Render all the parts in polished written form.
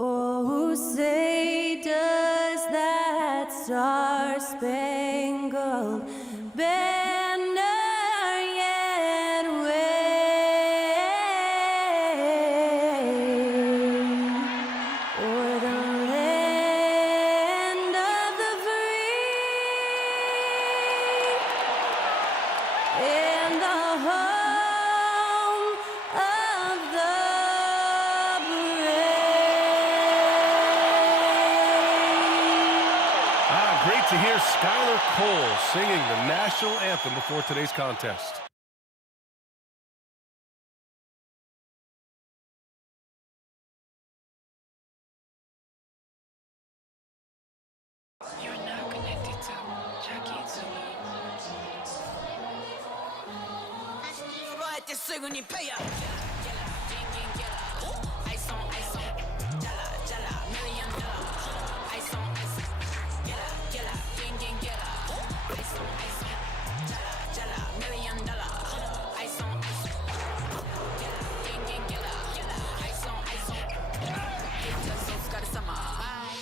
Oh, say does that star-spangled banner yet wave o'er the land of the free and the home of the Great to hear Skylar Cole singing the national anthem before today's contest. You're now connected to Jackie Zulu.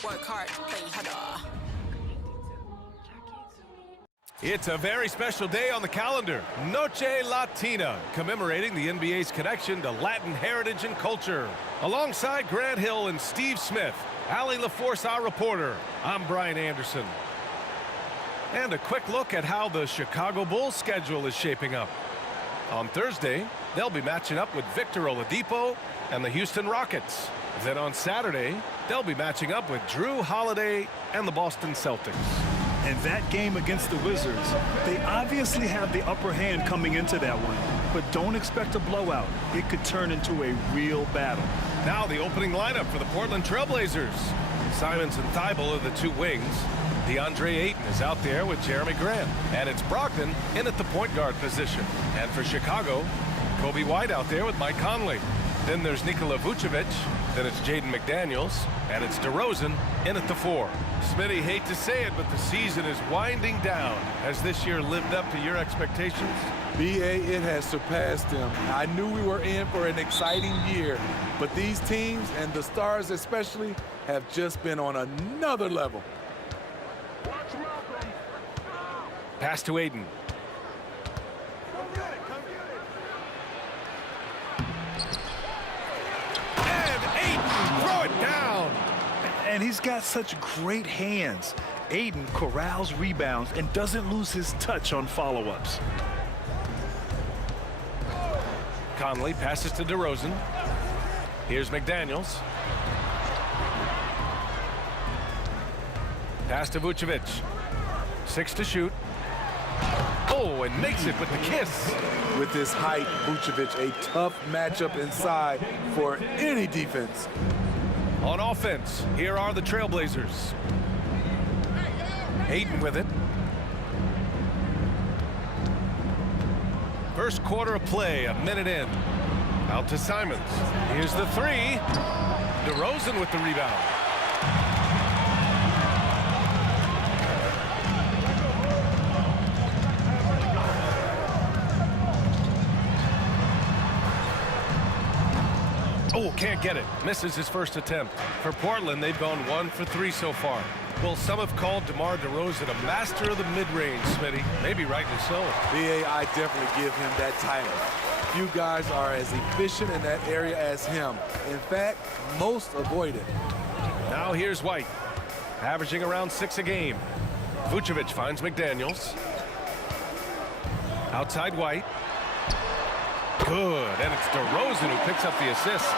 Work hard, play harder. It's a very special day on the calendar, Noche Latina, commemorating the NBA's connection to Latin heritage and culture. Alongside Grant Hill and Steve Smith, Allie LaForce, our reporter, I'm Brian Anderson. And a quick look at how the Chicago Bulls schedule is shaping up. On Thursday, they'll be matching up with Victor Oladipo and the Houston Rockets. Then on Saturday, they'll be matching up with Drew Holiday and the Boston Celtics. And that game against the Wizards, they obviously have the upper hand coming into that one. But don't expect a blowout. It could turn into a real battle. Now the opening lineup for the Portland Trailblazers. Simons and Thibault are the two wings. DeAndre Ayton is out there with Jeremy Grant. And it's Brogdon in at the point guard position. And for Chicago, Kobe White out there with Mike Conley. Then there's Nikola Vucevic. Then it's Jaden McDaniels. And it's DeRozan in at the 4. Smitty, hate to say it, but the season is winding down. Has this year lived up to your expectations? B.A., it has surpassed them. I knew we were in for an exciting year, but these teams, and the Stars especially, have just been on another level. Pass to Ayton. And Ayton, throw it down. And he's got such great hands. Ayton corrals rebounds and doesn't lose his touch on follow-ups. Conley passes to DeRozan. Here's McDaniels. Pass to Vucevic. 6 to shoot. Oh, and makes it with the kiss. With his height, Vucevic, a tough matchup inside for any defense. On offense, here are the Trailblazers. Ayton with it. First quarter of play, a minute in. Out to Simons. Here's the 3. DeRozan with the rebound. Oh, can't get it. Misses his first attempt. For Portland, they've gone 1 for 3 so far. Well, some have called DeMar DeRozan a master of the mid-range, Smitty. Maybe rightly so. B.A., I definitely give him that title. Few guys are as efficient in that area as him. In fact, most avoid it. Now here's White, averaging around 6 a game. Vucevic finds McDaniels. Outside White. Good, and it's DeRozan who picks up the assist.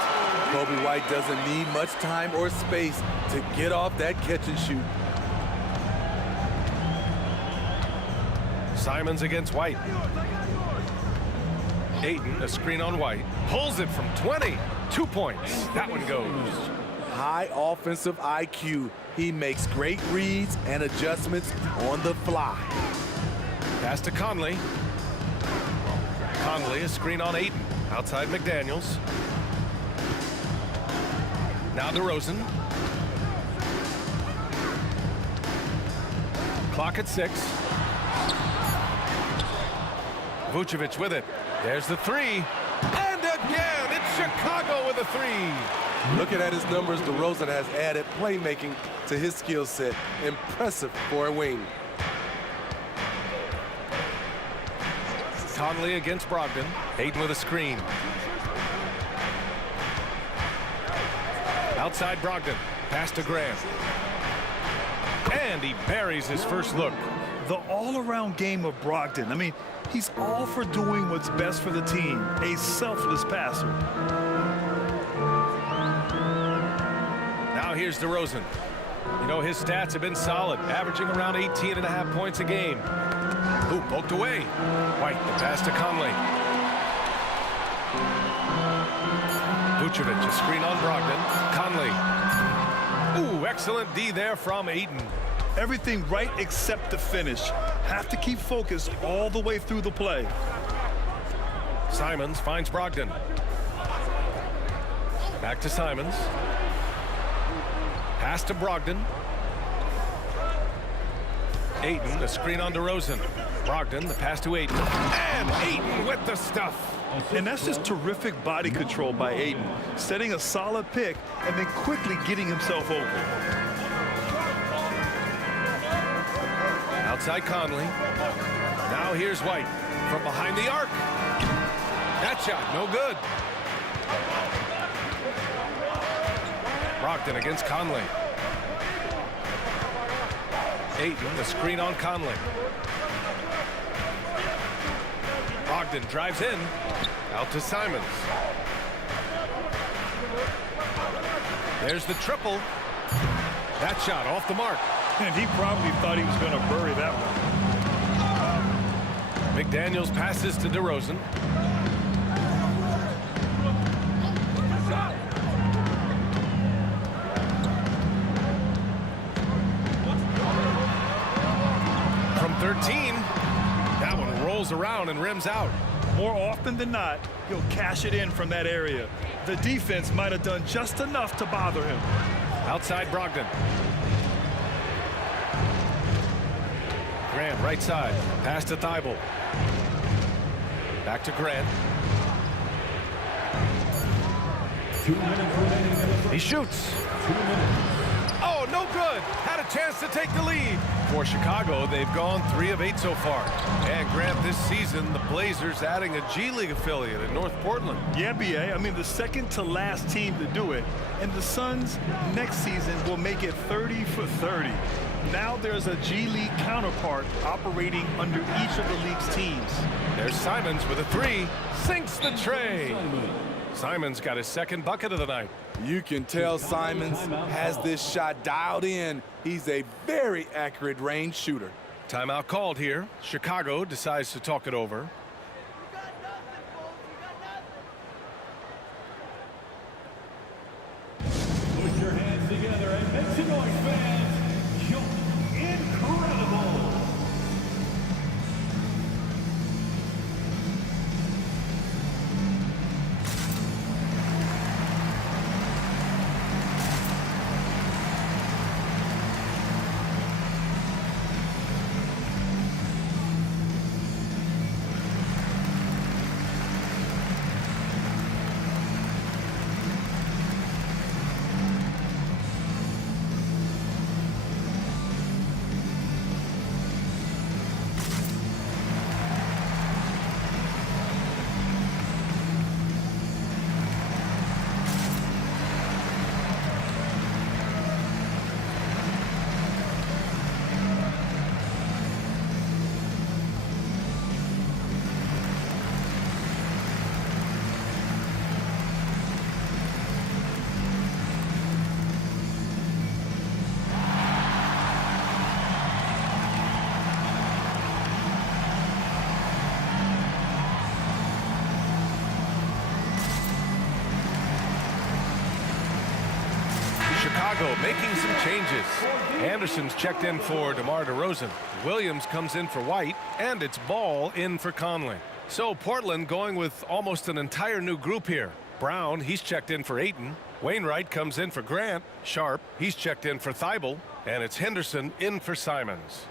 Kobe White doesn't need much time or space to get off that catch and shoot. Simons against White. Ayton, a screen on White. Pulls it from 20. 2 points. That one goes. High offensive IQ. He makes great reads and adjustments on the fly. Pass to Conley. Conley, a screen on Ayton. Outside McDaniels. Now DeRozan. Clock at 6. Vucevic with it. There's the 3. And again, it's Chicago with a three. Looking at his numbers, DeRozan has added playmaking to his skill set. Impressive for a wing. Conley against Brogdon. Ayton with a screen. Outside Brogdon. Pass to Grant. And he buries his first look. The all-around game of Brogdon. I mean, he's all for doing what's best for the team. A selfless passer. Now here's DeRozan. You know, his stats have been solid, averaging around 18.5 points a game. Ooh, poked away. White, the pass to Conley. Vucevic, a screen on Brogdon. Conley. Ooh, excellent D there from Ayton. Everything right except the finish. Have to keep focused all the way through the play. Simons finds Brogdon. Back to Simons. Pass to Brogdon. Ayton, the screen on DeRozan. Brogdon, the pass to Ayton. And Ayton with the stuff. And that's just terrific body control by Ayton. Setting a solid pick and then quickly getting himself open. Outside Conley. Now here's White from behind the arc. That shot, no good. Brogdon against Conley. Ayton, the screen on Conley. Brogdon drives in. Out to Simons. There's the triple. That shot off the mark. And he probably thought he was going to bury that one. McDaniels passes to DeRozan. From 13, that one rolls around and rims out. More often than not, he'll cash it in from that area. The defense might have done just enough to bother him. Outside Brogdon. Grant, right side. Pass to Thibault. Back to Grant. He shoots. Oh, no good. Had a chance to take the lead. For Chicago, they've gone 3 of 8 so far. And Grant, this season, the Blazers adding a G League affiliate in North Portland. Yeah, B.A. I mean, the second to last team to do it. And the Suns next season will make it 30 for 30. Now there's a G League counterpart operating under each of the league's teams. There's Simons with a 3. Sinks the tray. Simons got his second bucket of the night. You can tell Simons has this shot dialed in. He's a very accurate range shooter. Timeout called here. Chicago decides to talk it over. Put your hands together and make some noise, fans. You're incredible. Chicago making some changes. Anderson's checked in for DeMar DeRozan. Williams comes in for White, and it's Ball in for Conley. So Portland going with almost an entire new group here. Brown, he's checked in for Ayton. Wainwright comes in for Grant. Sharp, he's checked in for Thibault. And it's Henderson in for Simons.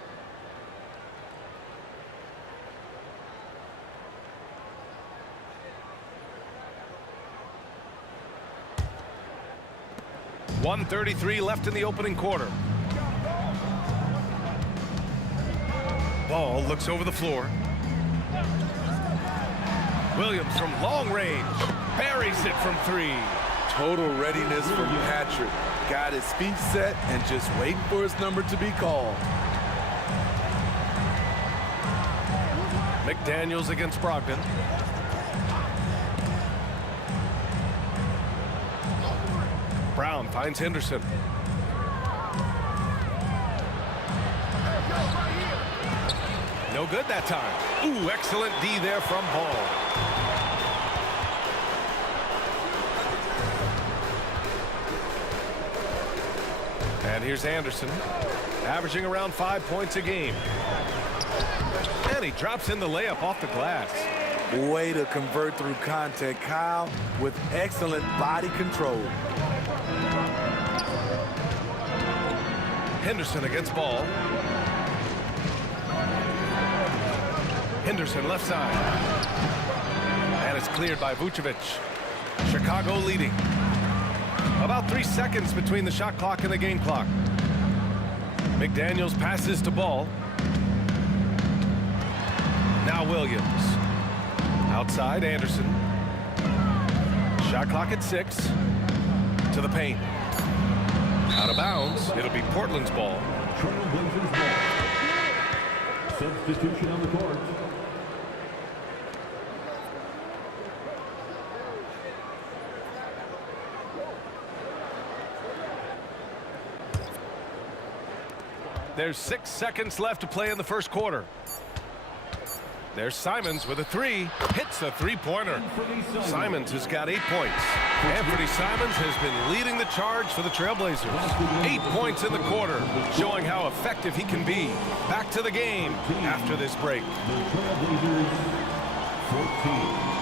1:33 left in the opening quarter. Ball looks over the floor. Williams from long range buries it from 3. Total readiness from Patrick. Got his feet set and just waiting for his number to be called. McDaniels against Brogdon. Brown finds Henderson. No good that time. Ooh, excellent D there from Ball. And here's Anderson, averaging around 5 points a game. And he drops in the layup off the glass. Way to convert through contact, Kyle, with excellent body control. Henderson against Ball. Henderson left side. And it's cleared by Vucevic. Chicago leading. About 3 seconds between the shot clock and the game clock. McDaniels passes to Ball. Now Williams. Outside, Anderson. Shot clock at 6. To the paint. Out of bounds. It'll be Portland's ball. Trailblazers ball. Substitution on the court. There's 6 seconds left to play in the first quarter. There's Simons with a 3. Hits a 3-pointer. Simons has got 8 points. Anthony Simons has been leading the charge for the Trailblazers. 8 points in the quarter, showing how effective he can be. Back to the game after this break. The Trailblazers 14.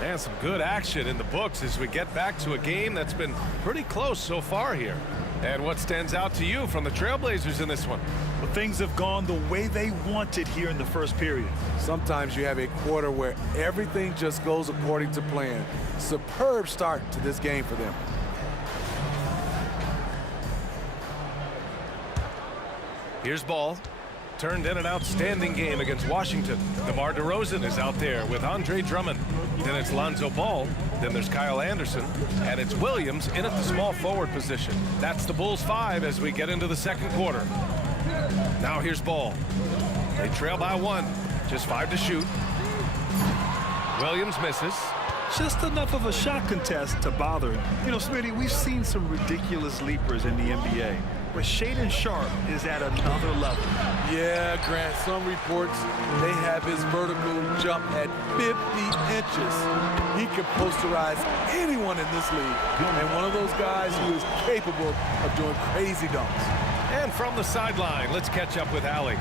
And some good action in the books as we get back to a game that's been pretty close so far here. And what stands out to you from the Trailblazers in this one? Well, things have gone the way they wanted here in the first period. Sometimes you have a quarter where everything just goes according to plan. Superb start to this game for them. Here's Ball. Turned in an outstanding game against Washington. DeMar DeRozan is out there with Andre Drummond. Then it's Lonzo Ball. Then there's Kyle Anderson. And it's Williams in at the small forward position. That's the Bulls 5 as we get into the second quarter. Now here's Ball. They trail by 1. Just 5 to shoot. Williams misses. Just enough of a shot contest to bother him. You know, Smitty, we've seen some ridiculous leapers in the NBA. But Shaedon Sharpe is at another level. Yeah, Grant, some reports they have his vertical jump at 50 inches. He can posterize anyone in this league. And one of those guys who is capable of doing crazy dunks. And from the sideline, let's catch up with Allie.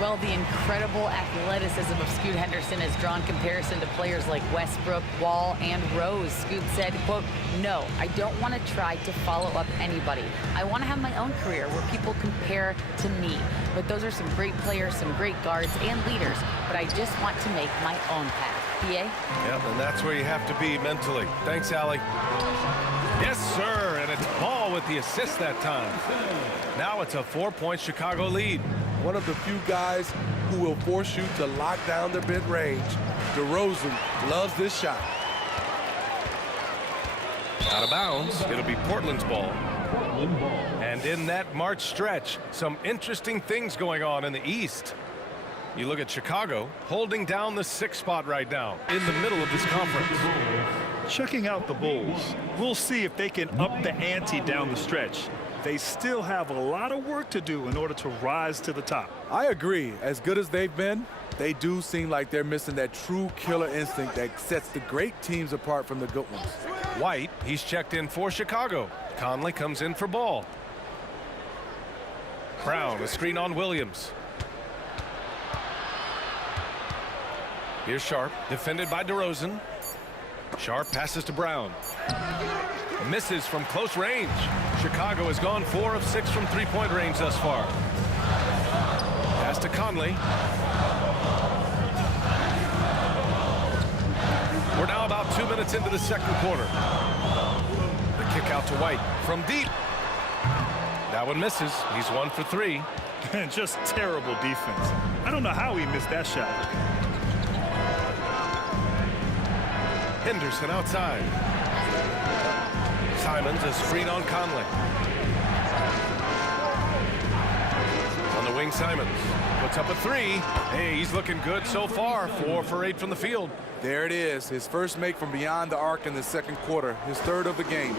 Well, the incredible athleticism of Scoot Henderson has drawn comparison to players like Westbrook, Wall, and Rose. Scoot said, quote, "No, I don't want to try to follow up anybody. I want to have my own career where people compare to me. But those are some great players, some great guards and leaders. But I just want to make my own path." PA? Yep, and that's where you have to be mentally. Thanks, Allie. Yes, sir, and it's Ball with the assist that time. Now it's a 4-point Chicago lead. One of the few guys who will force you to lock down the mid-range. DeRozan loves this shot. Out of bounds, it'll be Portland's ball. Portland ball. And in that March stretch, some interesting things going on in the East. You look at Chicago holding down the 6th spot right now in the middle of this conference. Checking out the Bulls, we'll see if they can up the ante down the stretch. they still have a lot of work to do in order to rise to the top. I agree. As good as they've been, they do seem like they're missing that true killer instinct that sets the great teams apart from the good ones. White, he's checked in for Chicago. Conley comes in for Ball. Brown, a screen on Williams. Here's Sharp, defended by DeRozan. Sharp passes to Brown. Misses from close range. Chicago has gone 4 of 6 from three-point range thus far. Pass to Conley. We're now about 2 minutes into the second quarter. The kick out to White from deep. That one misses. He's 1 for 3. And just terrible defense. I don't know how he missed that shot. Henderson outside. Simons a screen on Conley. On the wing, Simons puts up a 3. Hey, he's looking good so far. 4 for 8 from the field. There it is, his first make from beyond the arc in the second quarter, his third of the game.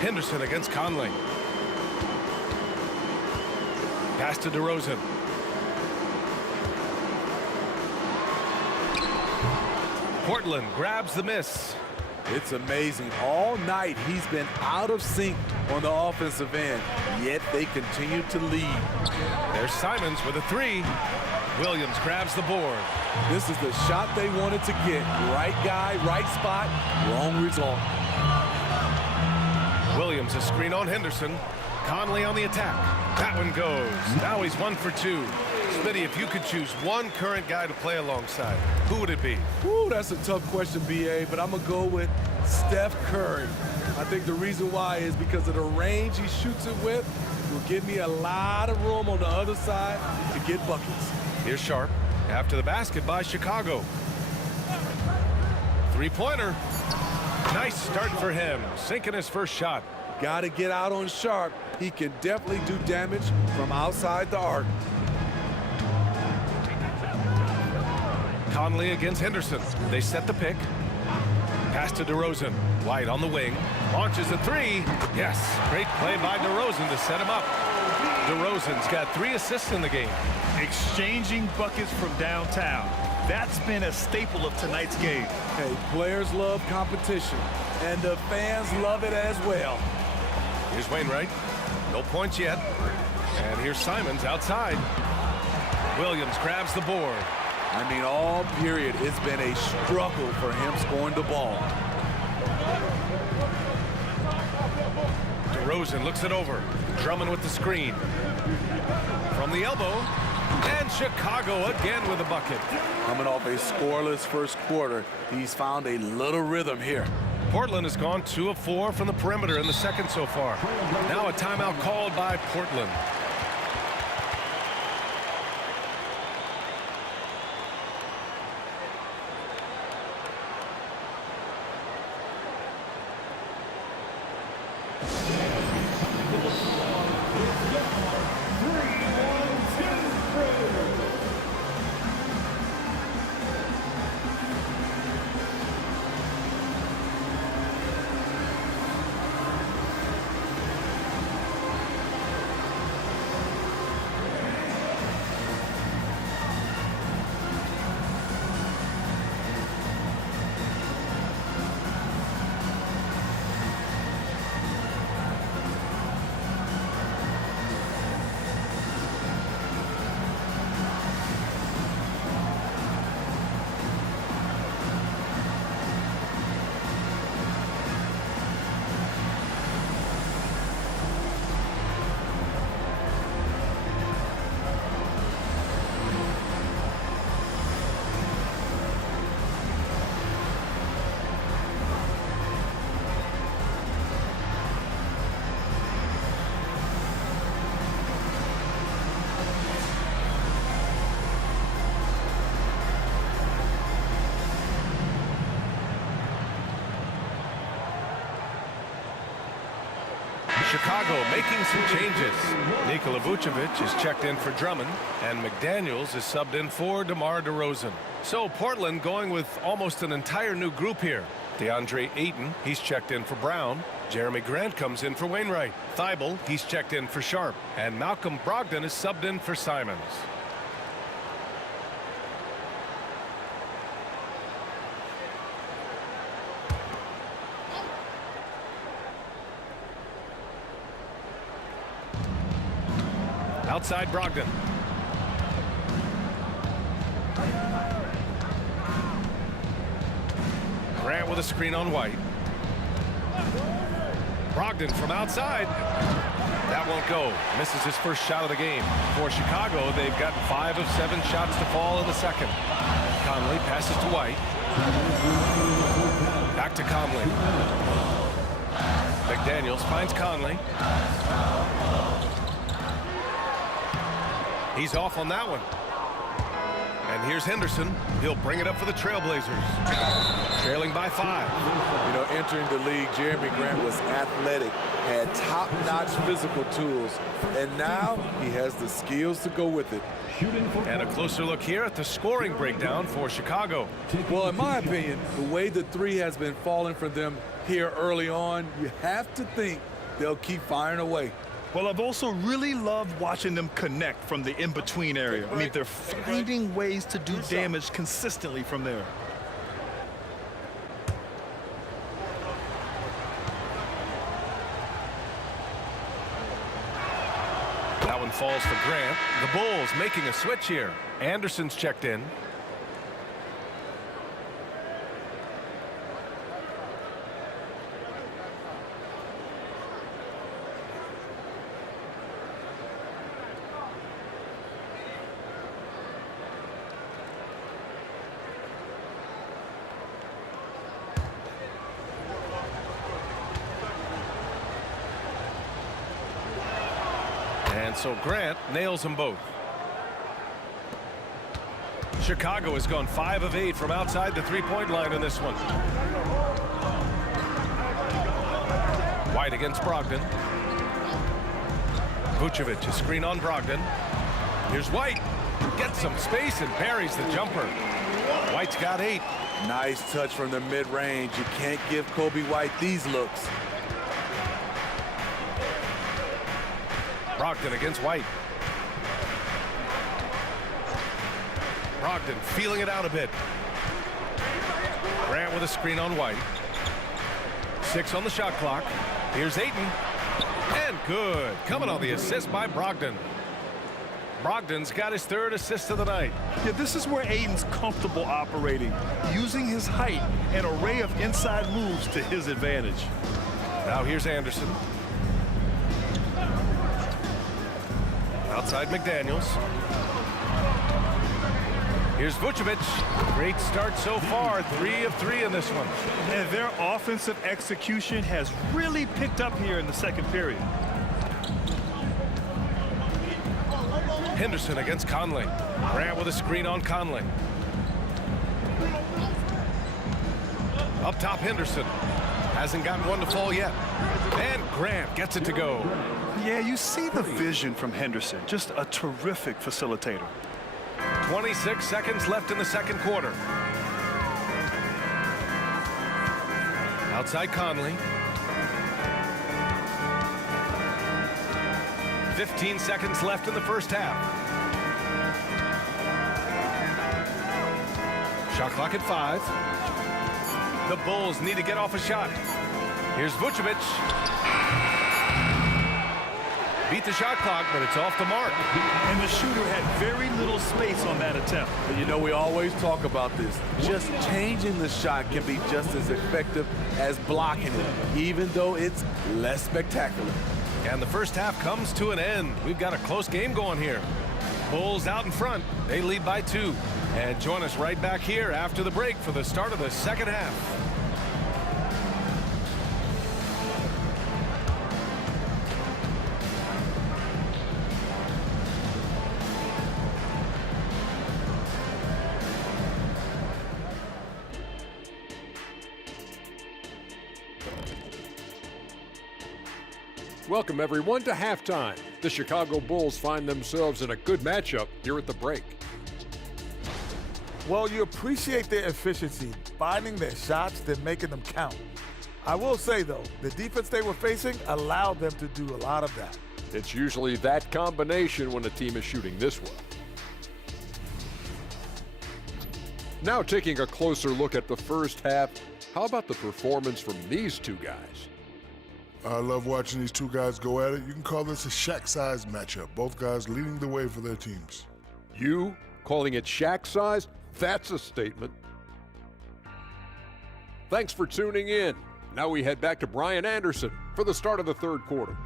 Henderson against Conley. Pass to DeRozan. Portland grabs the miss. It's amazing. All night he's been out of sync on the offensive end, yet they continue to lead. There's Simons with a 3. Williams grabs the board. This is the shot they wanted to get. Right guy, right spot, wrong result. Williams a screen on Henderson. Conley on the attack. That one goes. Now he's 1 for 2. Smitty, if you could choose one current guy to play alongside, who would it be? Ooh, that's a tough question, B.A., but I'm going to go with Steph Curry. I think the reason why is because of the range he shoots it with will give me a lot of room on the other side to get buckets. Here's Sharp after the basket by Chicago. Three-pointer. Nice start for him, sinking his first shot. Got to get out on Sharp. He can definitely do damage from outside the arc. Conley against Henderson. They set the pick. Pass to DeRozan. White on the wing. Launches a 3. Yes, great play by DeRozan to set him up. DeRozan's got 3 assists in the game. Exchanging buckets from downtown. That's been a staple of tonight's game. Hey, players love competition, and the fans love it as well. Here's Wainwright. No points yet. And here's Simons outside. Williams grabs the board. I mean, all period, it's been a struggle for him scoring the ball. DeRozan looks it over. Drummond with the screen. From the elbow. And Chicago again with a bucket. Coming off a scoreless first quarter, he's found a little rhythm here. Portland has gone 2 of 4 from the perimeter in the second so far. Now a timeout called by Portland. Chicago making some changes. Nikola Vucevic is checked in for Drummond, and McDaniels is subbed in for DeMar DeRozan. So Portland going with almost an entire new group here. DeAndre Ayton, he's checked in for Brown. Jeremy Grant comes in for Wainwright. Thibault, he's checked in for Sharp. And Malcolm Brogdon is subbed in for Simons. Outside Brogdon. Grant with a screen on White. Brogdon from outside. That won't go. Misses his first shot of the game. For Chicago, they've gotten 5 of 7 shots to fall in the second. Conley passes to White. Back to Conley. McDaniels finds Conley. He's off on that one. And here's Henderson. He'll bring it up for the Trailblazers. Trailing by 5. You know, entering the league, Jeremy Grant was athletic, had top-notch physical tools, and now he has the skills to go with it. And a closer look here at the scoring breakdown for Chicago. Well, in my opinion, the way the three has been falling for them here early on, you have to think they'll keep firing away. Well, I've also really loved watching them connect from the in-between area. I mean, they're finding ways to do damage consistently from there. That one falls for Grant. The Bulls making a switch here. Anderson's checked in. And so Grant nails them both. Chicago has gone 5 of 8 from outside the three-point line in this one. White against Brogdon. Vucevic, a screen on Brogdon. Here's White. Gets some space and buries the jumper. White's got 8. Nice touch from the mid-range. You can't give Kobe White these looks. Brogdon against White. Brogdon feeling it out a bit. Grant with a screen on White. 6 on the shot clock. Here's Ayton. And good. Coming on the assist by Brogdon. Brogdon's got his 3rd assist of the night. Yeah, this is where Ayton's comfortable operating, using his height and array of inside moves to his advantage. Now here's Anderson. Outside McDaniels. Here's Vucevic. Great start so far. 3 of 3 in this one. And their offensive execution has really picked up here in the second period. Henderson against Conley. Grant with a screen on Conley. Up top, Henderson. Hasn't gotten one to fall yet. And Grant gets it to go. Yeah, you see the vision from Henderson. Just a terrific facilitator. 26 seconds left in the second quarter. Outside Conley. 15 seconds left in the first half. Shot clock at 5. The Bulls need to get off a shot. Here's Vucevic. Beat the shot clock, but it's off the mark. And the shooter had very little space on that attempt. But you know, we always talk about this. Just changing the shot can be just as effective as blocking it, even though it's less spectacular. And the first half comes to an end. We've got a close game going here. Bulls out in front. They lead by 2. And join us right back here after the break for the start of the second half. Welcome, everyone, to halftime. The Chicago Bulls find themselves in a good matchup here at the break. Well, you appreciate their efficiency, finding their shots, then making them count. I will say, though, the defense they were facing allowed them to do a lot of that. It's usually that combination when a team is shooting this well. Now taking a closer look at the first half, how about the performance from these two guys? I love watching these two guys go at it. You can call this a Shaq-sized matchup. Both guys leading the way for their teams. You calling it Shaq-sized? That's a statement. Thanks for tuning in. Now we head back to Brian Anderson for the start of the third quarter.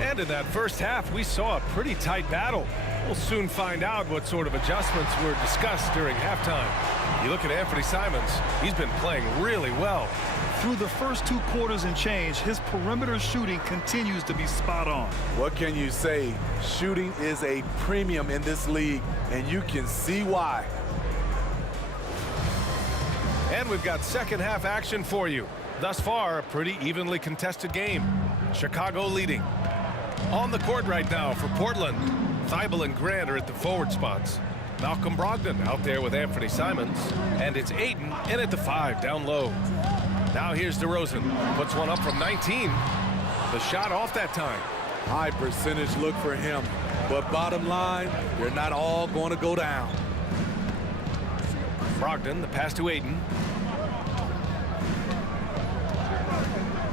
And in that first half, we saw a pretty tight battle. We'll soon find out what sort of adjustments were discussed during halftime. You look at Anthony Simons, he's been playing really well. Through the first 2 quarters and change, his perimeter shooting continues to be spot on. What can you say? Shooting is a premium in this league, and you can see why. And we've got second half action for you. Thus far, a pretty evenly contested game. Chicago leading. On the court right now for Portland, Thibault and Grant are at the forward spots. Malcolm Brogdon out there with Anthony Simons. And it's Ayton in at the 5 down low. Now here's DeRozan. Puts one up from 19. The shot off that time. High percentage look for him. But bottom line, they're not all going to go down. Brogdon, the pass to Ayton.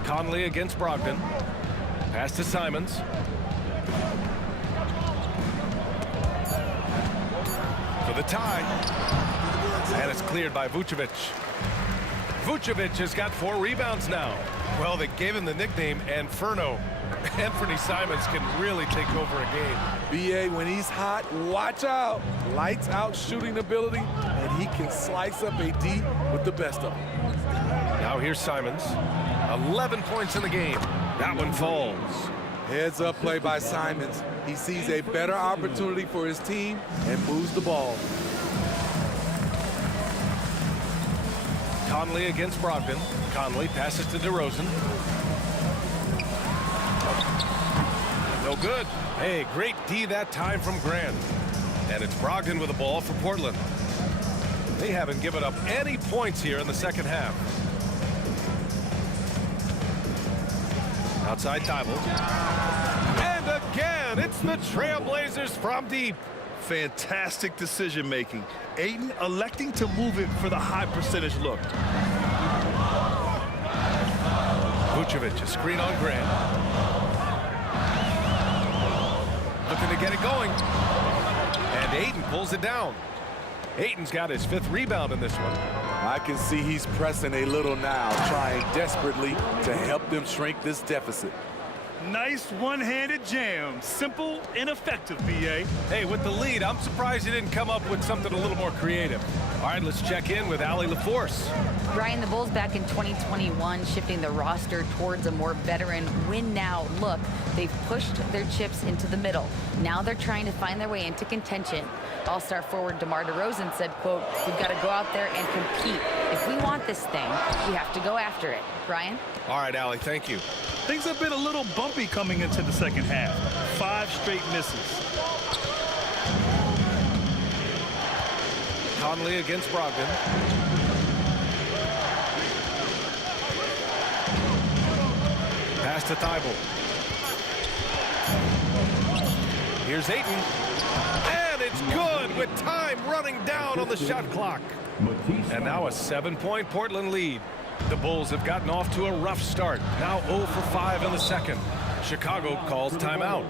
Conley against Brogdon. Pass to Simons. For the tie. And it's cleared by Vucevic. Vucevic has got 4 rebounds now. Well, they gave him the nickname Inferno. Anthony Simons can really take over a game. BA, when he's hot, watch out. Lights out shooting ability, and he can slice up a D with the best of them. Now here's Simons. 11 points in the game. That one falls. Heads up play by Simons. He sees a better opportunity for his team and moves the ball. Conley against Brogdon. Conley passes to DeRozan. No good. Hey, great D that time from Grant. And it's Brogdon with the ball for Portland. They haven't given up any points here in the second half. Outside Thibault. And again, it's the Trailblazers from deep. Fantastic decision making. Ayton electing to move it for the high percentage look. Vucevic, a screen on Grant. Looking to get it going. And Ayton pulls it down. Ayton's got his 5th rebound in this one. I can see he's pressing a little now, trying desperately to help them shrink this deficit. Nice one-handed jam. Simple and effective, BA. Hey, with the lead, I'm surprised he didn't come up with something a little more creative. All right, let's check in with Allie LaForce. Brian, the Bulls back in 2021 shifting the roster towards a more veteran win-now look. They've pushed their chips into the middle. Now they're trying to find their way into contention. All-star forward DeMar DeRozan said, quote, "We've got to go out there and compete. If we want this thing, we have to go after it." Brian? All right, Allie, thank you. Things have been a little bumpy coming into the second half. 5 straight misses. Conley against Brogdon. Pass to Thibault. Here's Ayton. And it's good with time running down on the shot clock. And now a 7-point Portland lead. The Bulls have gotten off to a rough start. Now 0 for 5 in the second. Chicago calls timeout.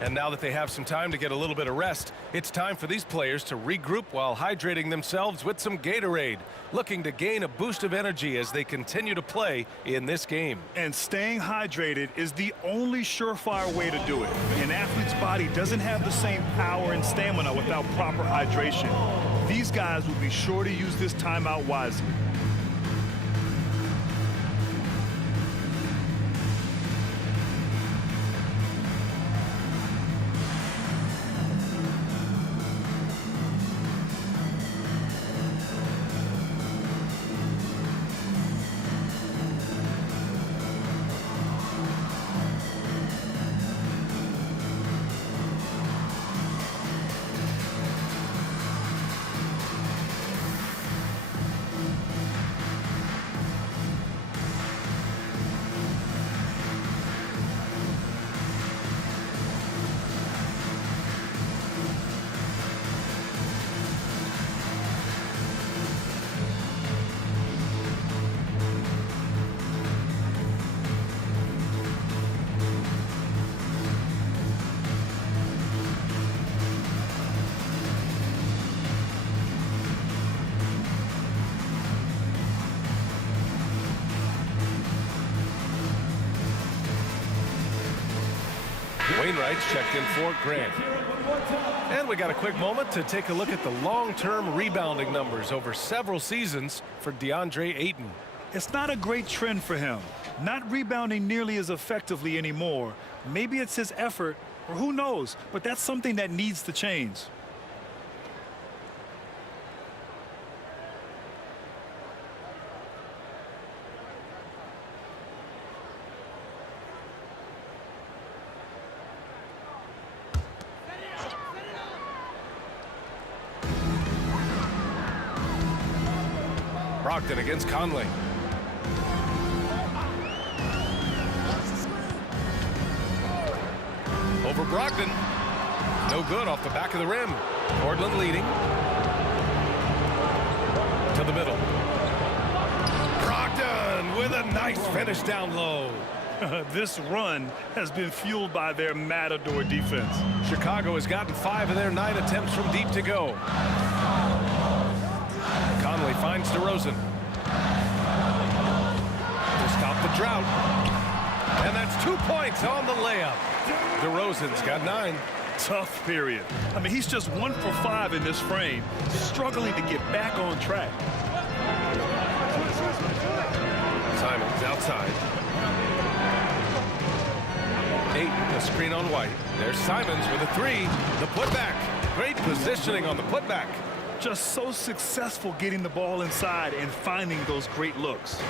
And now that they have some time to get a little bit of rest, it's time for these players to regroup while hydrating themselves with some Gatorade, looking to gain a boost of energy as they continue to play in this game. And staying hydrated is the only surefire way to do it. An athlete's body doesn't have the same power and stamina without proper hydration. These guys will be sure to use this timeout wisely. Wainwright's checked in for Grant. And we got a quick moment to take a look at the long-term rebounding numbers over several seasons for DeAndre Ayton. It's not a great trend for him. Not rebounding nearly as effectively anymore. Maybe it's his effort, or who knows, but that's something that needs to change. Brogdon against Conley. Over Brogdon. No good off the back of the rim. Portland leading. To the middle. Brogdon with a nice finish down low. This run has been fueled by their Matador defense. Chicago has gotten 5 of their 9 attempts from deep to go. Conley finds DeRozan. To stop the drought. And that's 2 points on the layup. DeRozan's got 9. Tough period. I mean, he's just 1 for 5 in this frame, struggling to get back on track. Simons outside. Ayton, a screen on White. There's Simons with a 3. The putback. Great positioning on the putback. Just so successful getting the ball inside and finding those great looks.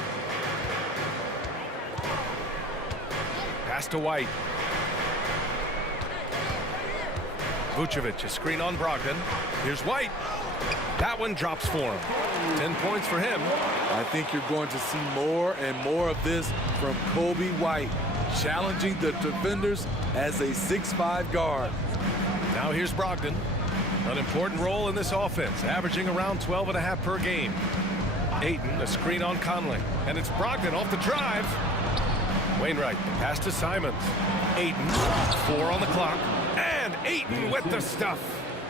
Pass to White. Vucevic, a screen on Brogdon. Here's White. That one drops for him. 10 points for him. I think you're going to see more and more of this from Coby White, challenging the defenders as a 6'5" guard. Now here's Brogdon. An important role in this offense, averaging around 12.5 per game. Ayton, a screen on Conley. And it's Brogdon off the drive. Wainwright, pass to Simons. Ayton, 4 on the clock. And Ayton with the stuff.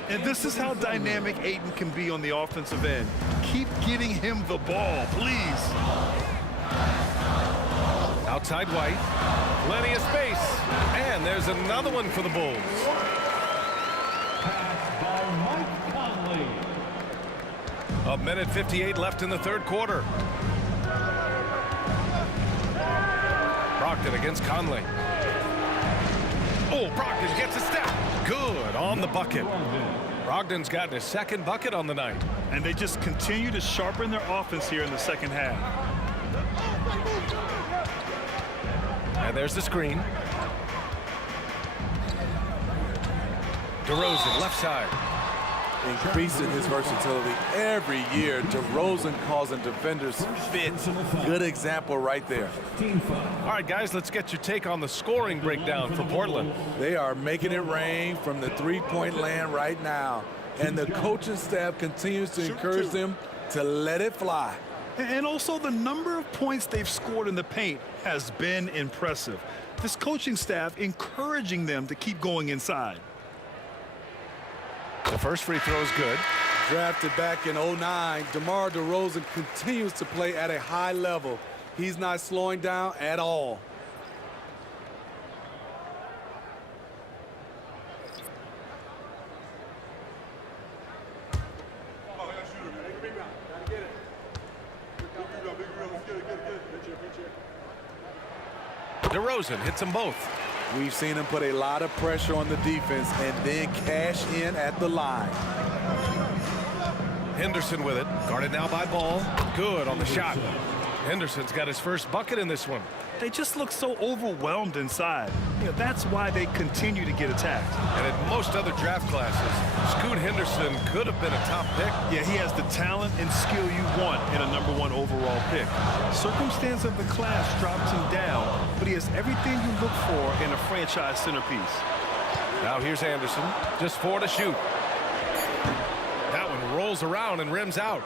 And this is how dynamic Ayton can be on the offensive end. Keep getting him the ball, please. Outside White. Plenty of space. And there's another one for the Bulls. By Mike Conley. A minute 58 left in the third quarter. Brogdon against Conley. Oh, Brogdon gets a step. Good on the bucket. Brogdon's gotten his second bucket on the night. And they just continue to sharpen their offense here in the second half. And there's the screen. DeRozan, left side. Increasing his versatility every year. DeRozan causing defenders fits. Good example right there. All right, guys, let's get your take on the scoring breakdown for Portland. They are making it rain from the three-point land right now. And the coaching staff continues to encourage them to let it fly. And also the number of points they've scored in the paint has been impressive. This coaching staff encouraging them to keep going inside. The first free throw is good. Drafted back in 09, DeMar DeRozan continues to play at a high level. He's not slowing down at all. DeRozan hits them both. We've seen him put a lot of pressure on the defense and then cash in at the line. Henderson with it. Guarded now by Ball. Good on the shot. Henderson's got his first bucket in this one. They just look so overwhelmed inside. You know, that's why they continue to get attacked. And in most other draft classes, Scoot Henderson could have been a top pick. Yeah, he has the talent and skill you want in a #1 overall pick. Circumstance of the class dropped him down, but he has everything you look for in a franchise centerpiece. Now here's Anderson, just 4 to shoot. That one rolls around and rims out.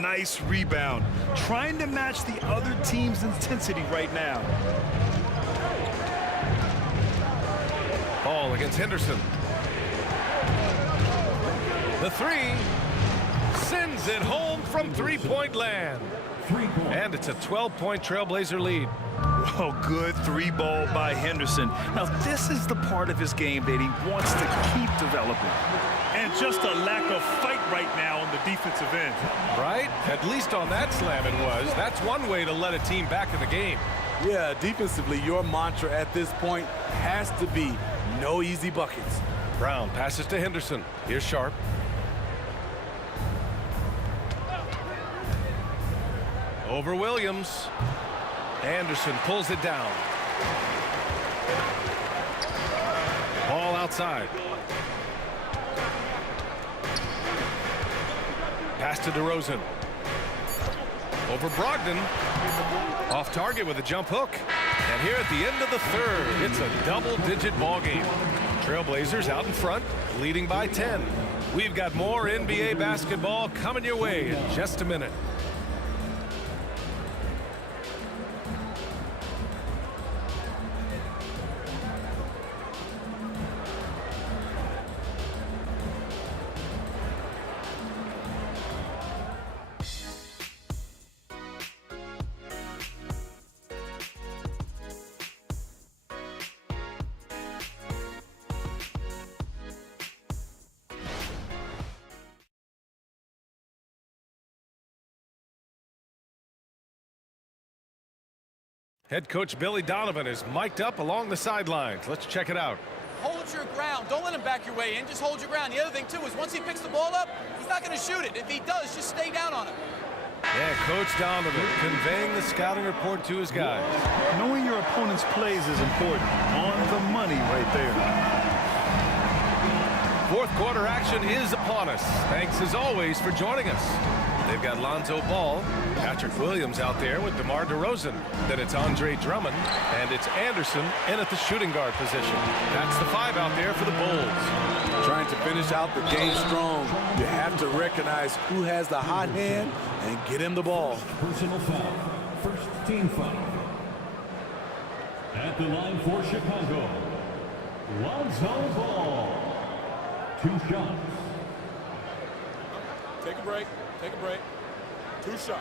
Nice rebound. Trying to match the other team's intensity right now. Ball against Henderson. The 3 sends it home from three-point land. 3-point. And it's a 12-point Trailblazer lead. Oh, good three ball by Henderson. Now, this is the part of his game that he wants to keep developing. And just a lack of fight right now on the defensive end. Right? At least on that slam it was. That's one way to let a team back in the game. Yeah, defensively, your mantra at this point has to be no easy buckets. Brown passes to Henderson. Here's Sharp. Over Williams. Anderson pulls it down. Ball outside. Pass to DeRozan. Over Brogdon. Off target with a jump hook. And here at the end of the third, it's a double-digit ball game. Trailblazers out in front, leading by 10. We've got more NBA basketball coming your way in just a minute. Head coach Billy Donovan is mic'd up along the sidelines. Let's check it out. Hold your ground. Don't let him back your way in. Just hold your ground. The other thing, too, is once he picks the ball up, he's not going to shoot it. If he does, just stay down on him. Yeah, Coach Donovan conveying the scouting report to his guys. Knowing your opponent's plays is important. On the money right there. Fourth quarter action is upon us. Thanks, as always, for joining us. They've got Lonzo Ball, Patrick Williams out there with DeMar DeRozan. Then it's Andre Drummond, and it's Anderson in at the shooting guard position. That's the five out there for the Bulls. Trying to finish out the game strong. You have to recognize who has the hot hand and get him the ball. Personal foul. First team foul. At the line for Chicago, Lonzo Ball. 2 shots. Take a break. Take a break. 2 shots.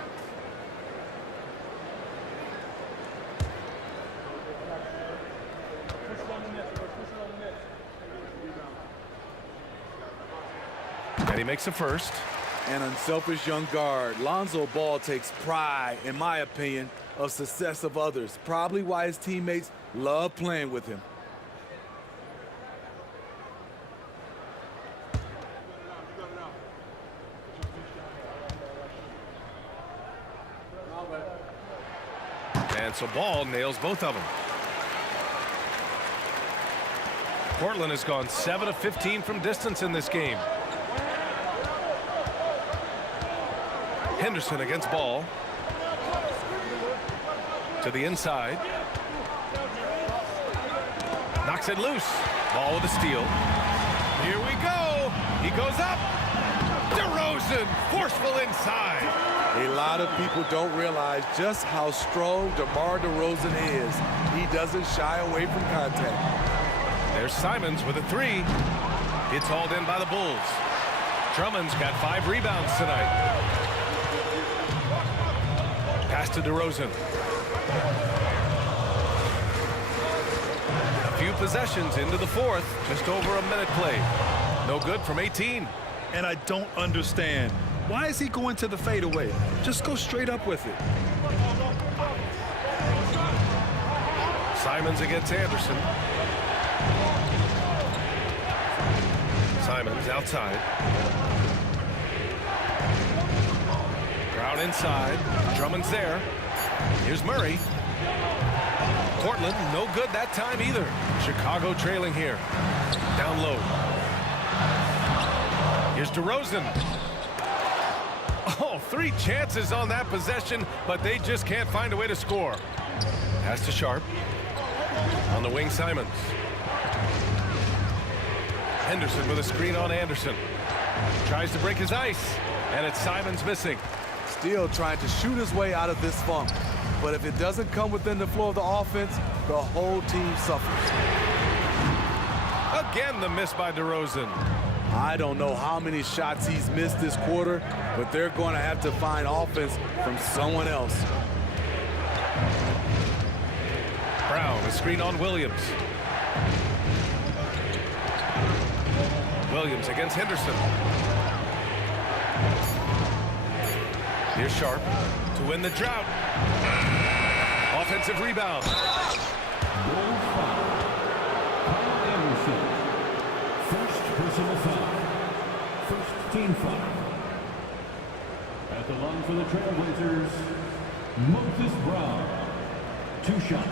And he makes a first. An unselfish young guard. Lonzo Ball takes pride, in my opinion, of success of others. Probably why his teammates love playing with him. And so Ball nails both of them. Portland has gone 7 of 15 from distance in this game. Henderson against Ball. To the inside. Knocks it loose. Ball with a steal. Here we go. He goes up. DeRozan, forceful inside. A lot of people don't realize just how strong DeMar DeRozan is. He doesn't shy away from contact. There's Simons with a 3. It's hauled in by the Bulls. Drummond's got 5 rebounds tonight. Pass to DeRozan. A few possessions into the fourth. Just over a minute played. No good from 18. And I don't understand. Why is he going to the fadeaway? Just go straight up with it. Simons against Anderson. Simons outside. Brown inside. Drummond's there. Here's Murray. Portland, no good that time either. Chicago trailing here. Down low. Here's DeRozan. Oh, 3 chances on that possession, but they just can't find a way to score. Pass to Sharp. On the wing, Simons. Henderson with a screen on Anderson. Tries to break his ice, and it's Simons missing. Still trying to shoot his way out of this funk. But if it doesn't come within the flow of the offense, the whole team suffers. Again, the miss by DeRozan. I don't know how many shots he's missed this quarter, but they're going to have to find offense from someone else. Brown, a screen on Williams. Williams against Henderson. Here's Sharp to win the drought. Offensive rebound. Ball foul. Kyle Anderson. First personal foul. First team foul. At the line for the Trailblazers, Moses Brown. 2 shots.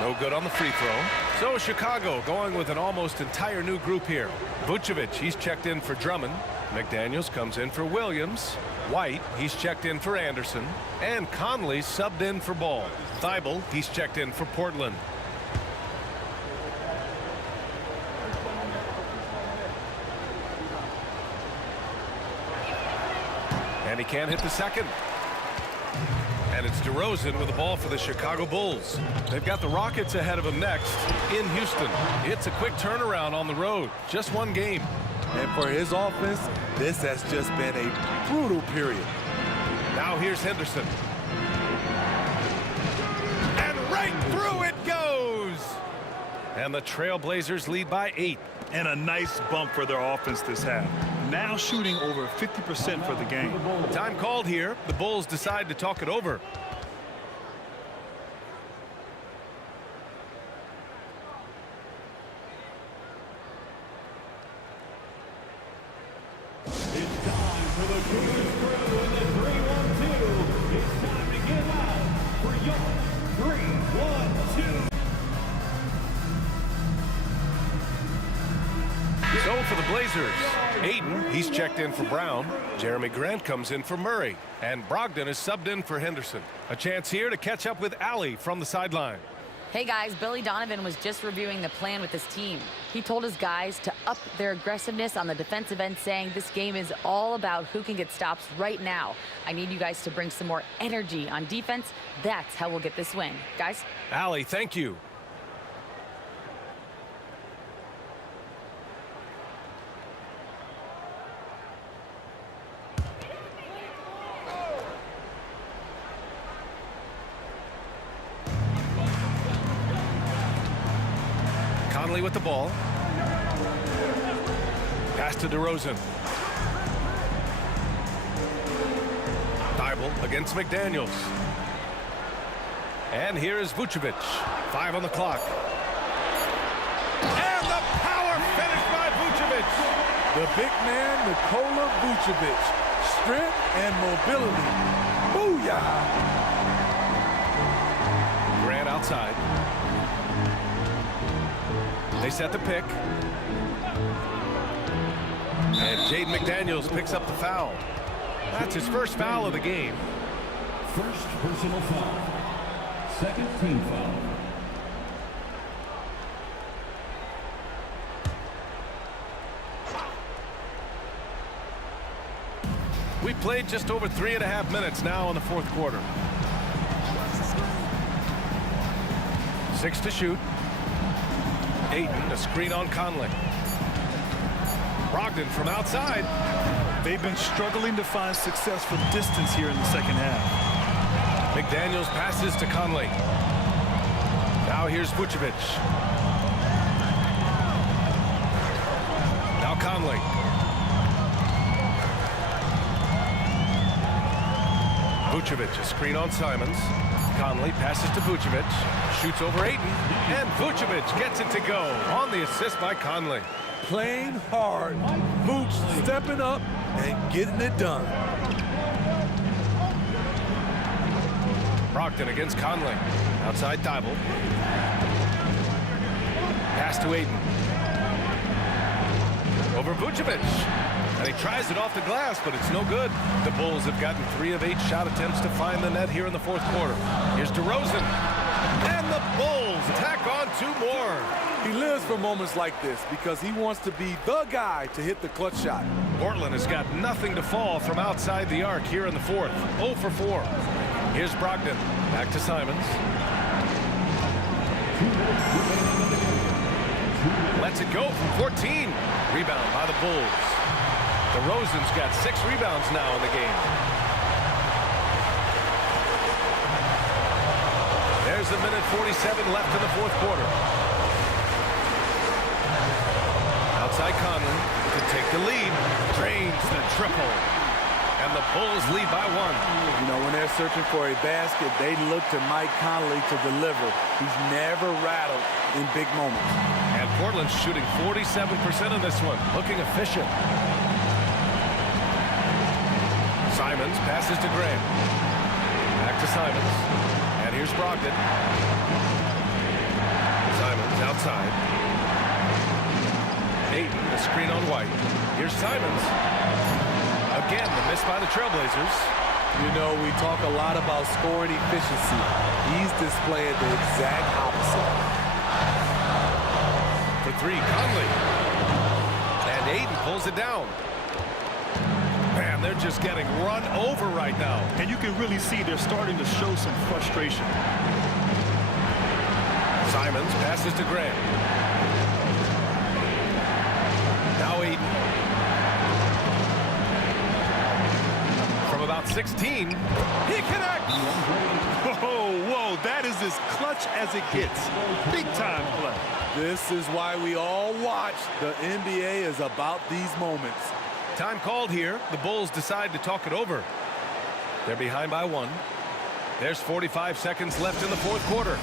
No good on the free throw. So Chicago going with an almost entire new group here. Vucevic, he's checked in for Drummond. McDaniels comes in for Williams. White, he's checked in for Anderson. And Conley subbed in for Ball. Thibault, he's checked in for Portland. And he can't hit the second. And it's DeRozan with the ball for the Chicago Bulls. They've got the Rockets ahead of them next in Houston. It's a quick turnaround on the road. Just 1 game. And for his offense, this has just been a brutal period. Now here's Henderson. And right through it goes. And the Trailblazers lead by 8. And a nice bump for their offense this half. Now shooting over 50% for the game. Time called here. The Bulls decide to talk it over. It's time for the Cougars crew in the 3-1-2. It's time to get out for your 3-1-2. So for the Blazers, Ayton, he's checked in for Brown. Jeremy Grant comes in for Murray. And Brogdon is subbed in for Henderson. A chance here to catch up with Allie from the sideline. Hey guys, Billy Donovan was just reviewing the plan with his team. He told his guys to up their aggressiveness on the defensive end, saying this game is all about who can get stops right now. I need you guys to bring some more energy on defense. That's how we'll get this win. Guys? Allie, thank you. Conley with the ball. Pass to DeRozan. Thibault against McDaniels. And here is Vucevic. 5 on the clock. And the power finish by Vucevic. The big man, Nikola Vucevic. Strength and mobility. Booyah! Grant outside. They set the pick. And Jaden McDaniels picks up the foul. That's his first foul of the game. First personal foul. Second team foul. We played just over 3.5 minutes now in the fourth quarter. 6 to shoot. Ayton, a screen on Conley. Brogdon from outside. They've been struggling to find success from distance here in the second half. McDaniels passes to Conley. Now here's Vucevic. Now Conley. Vucevic, a screen on Simons. Conley passes to Vucevic. Shoots over Ayton. And Vucevic gets it to go on the assist by Conley. Playing hard. Vooch stepping up and getting it done. Brogdon against Conley. Outside Thibault. Pass to Ayton. Over Vucevic. And he tries it off the glass, but it's no good. The Bulls have gotten 3 of 8 shot attempts to find the net here in the fourth quarter. Here's DeRozan. And the Bulls tack on 2 more. He lives for moments like this because he wants to be the guy to hit the clutch shot. Portland has got nothing to fall from outside the arc here in the 4th. 0 for 4. Here's Brogdon. Back to Simons. Lets it go from 14. Rebound by the Bulls. DeRozan's got 6 rebounds now in the game. There's a minute 47 left in the 4th quarter. Outside Conley to take the lead. Drains the triple. And the Bulls lead by 1. You know, when they're searching for a basket, they look to Mike Conley to deliver. He's never rattled in big moments. And Portland's shooting 47% in this one. Looking efficient. Simons passes to Graham. Back to Simons. And here's Brogdon. Simons outside. Ayton, the screen on White. Here's Simons. Again, the miss by the Trailblazers. You know, we talk a lot about scoring efficiency. He's displaying the exact opposite. For 3, Conley. And Ayton pulls it down. Man, they're just getting run over right now. And you can really see they're starting to show some frustration. Simons passes to Graham. Now Ayton. From about 16, he connects. Whoa, that is as clutch as it gets. Big time play. This is why we all watch. The NBA is about these moments. Time called here. The Bulls decide to talk it over. They're behind by 1. There's 45 seconds left in the 4th quarter.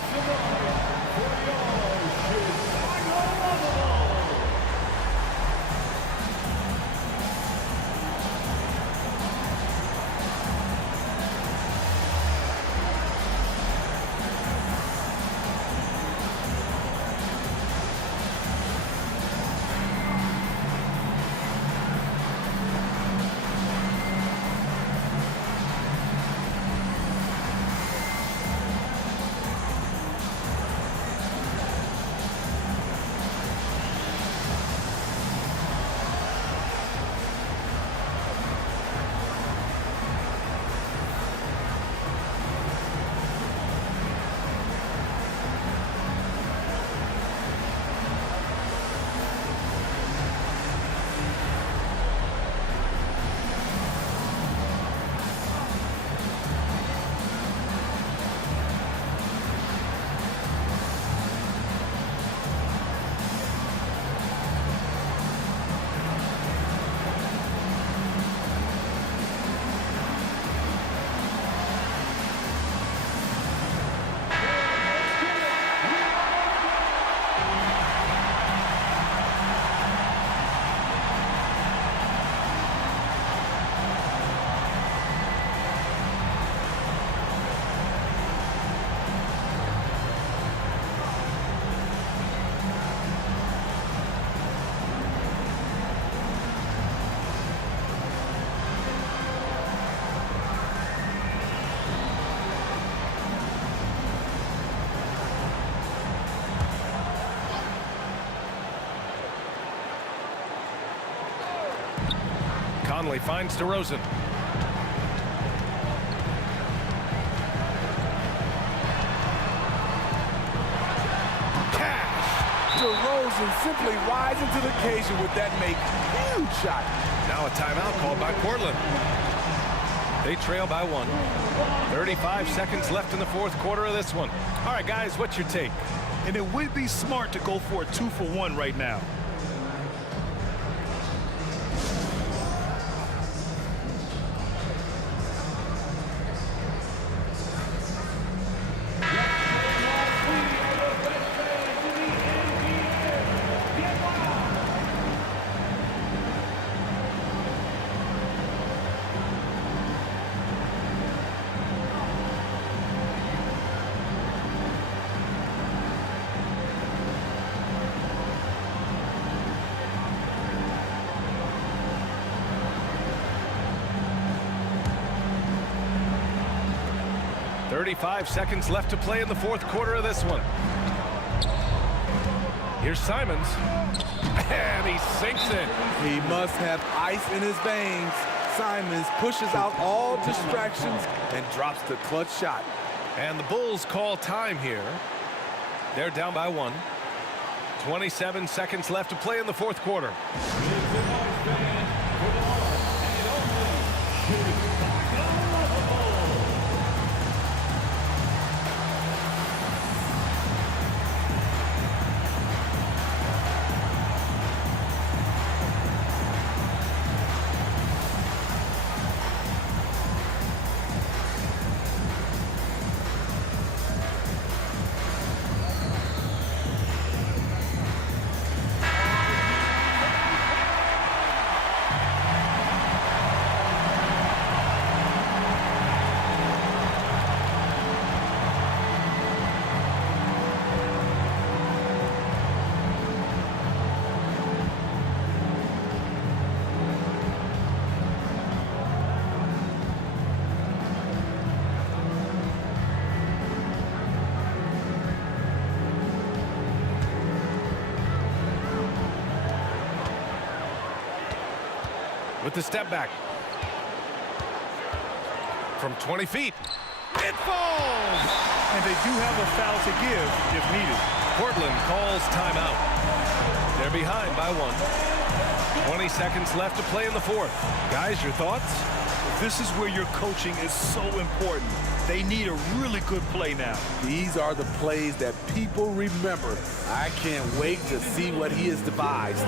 Conley finds DeRozan. DeRozan simply rises to the occasion with that make. Huge shot. Now a timeout called by Portland. They trail by 1. 35 seconds left in the 4th quarter of this one. All right, guys, what's your take? And it would be smart to go for a 2-for-1 right now. 35 seconds left to play in the fourth quarter of this one. Here's Simons, and he sinks it. He must have ice in his veins. Simons pushes out all distractions and drops the clutch shot. And the Bulls call time here. They're down by 1. 27 seconds left to play in the fourth quarter. With the step back. From 20 feet. It falls! And they do have a foul to give if needed. Portland calls timeout. They're behind by 1. 20 seconds left to play in the fourth. Guys, your thoughts? This is where your coaching is so important. They need a really good play now. These are the plays that people remember. I can't wait to see what he has devised.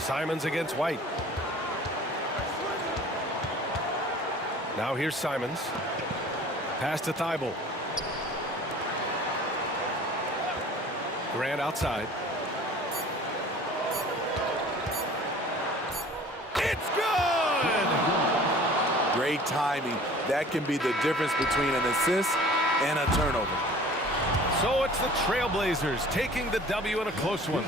Simons against White. Now here's Simons. Pass to Thibault. Grant outside. It's good! Great timing. That can be the difference between an assist and a turnover. So it's the Trailblazers taking the W in a close one.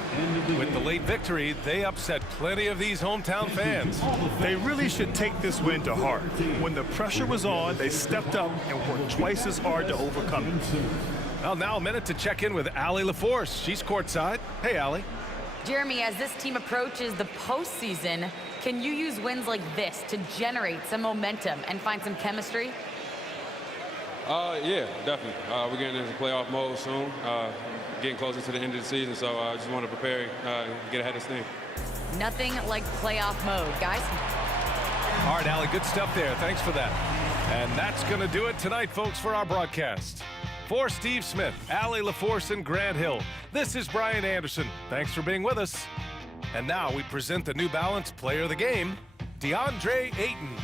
With the late victory, they upset plenty of these hometown fans. They really should take this win to heart. When the pressure was on, they stepped up and worked twice as hard to overcome it. Well, now a minute to check in with Allie LaForce. She's courtside. Hey, Allie. Jeremy, as this team approaches the postseason, can you use wins like this to generate some momentum and find some chemistry? Yeah, definitely. We're getting into playoff mode soon, getting closer to the end of the season, so I just want to prepare and get ahead of steam. Nothing like playoff mode, guys. All right, Allie, good stuff there. Thanks for that. And that's going to do it tonight, folks, for our broadcast. For Steve Smith, Allie LaForce, and Grant Hill, this is Brian Anderson. Thanks for being with us. And now we present the New Balance Player of the Game, DeAndre Ayton.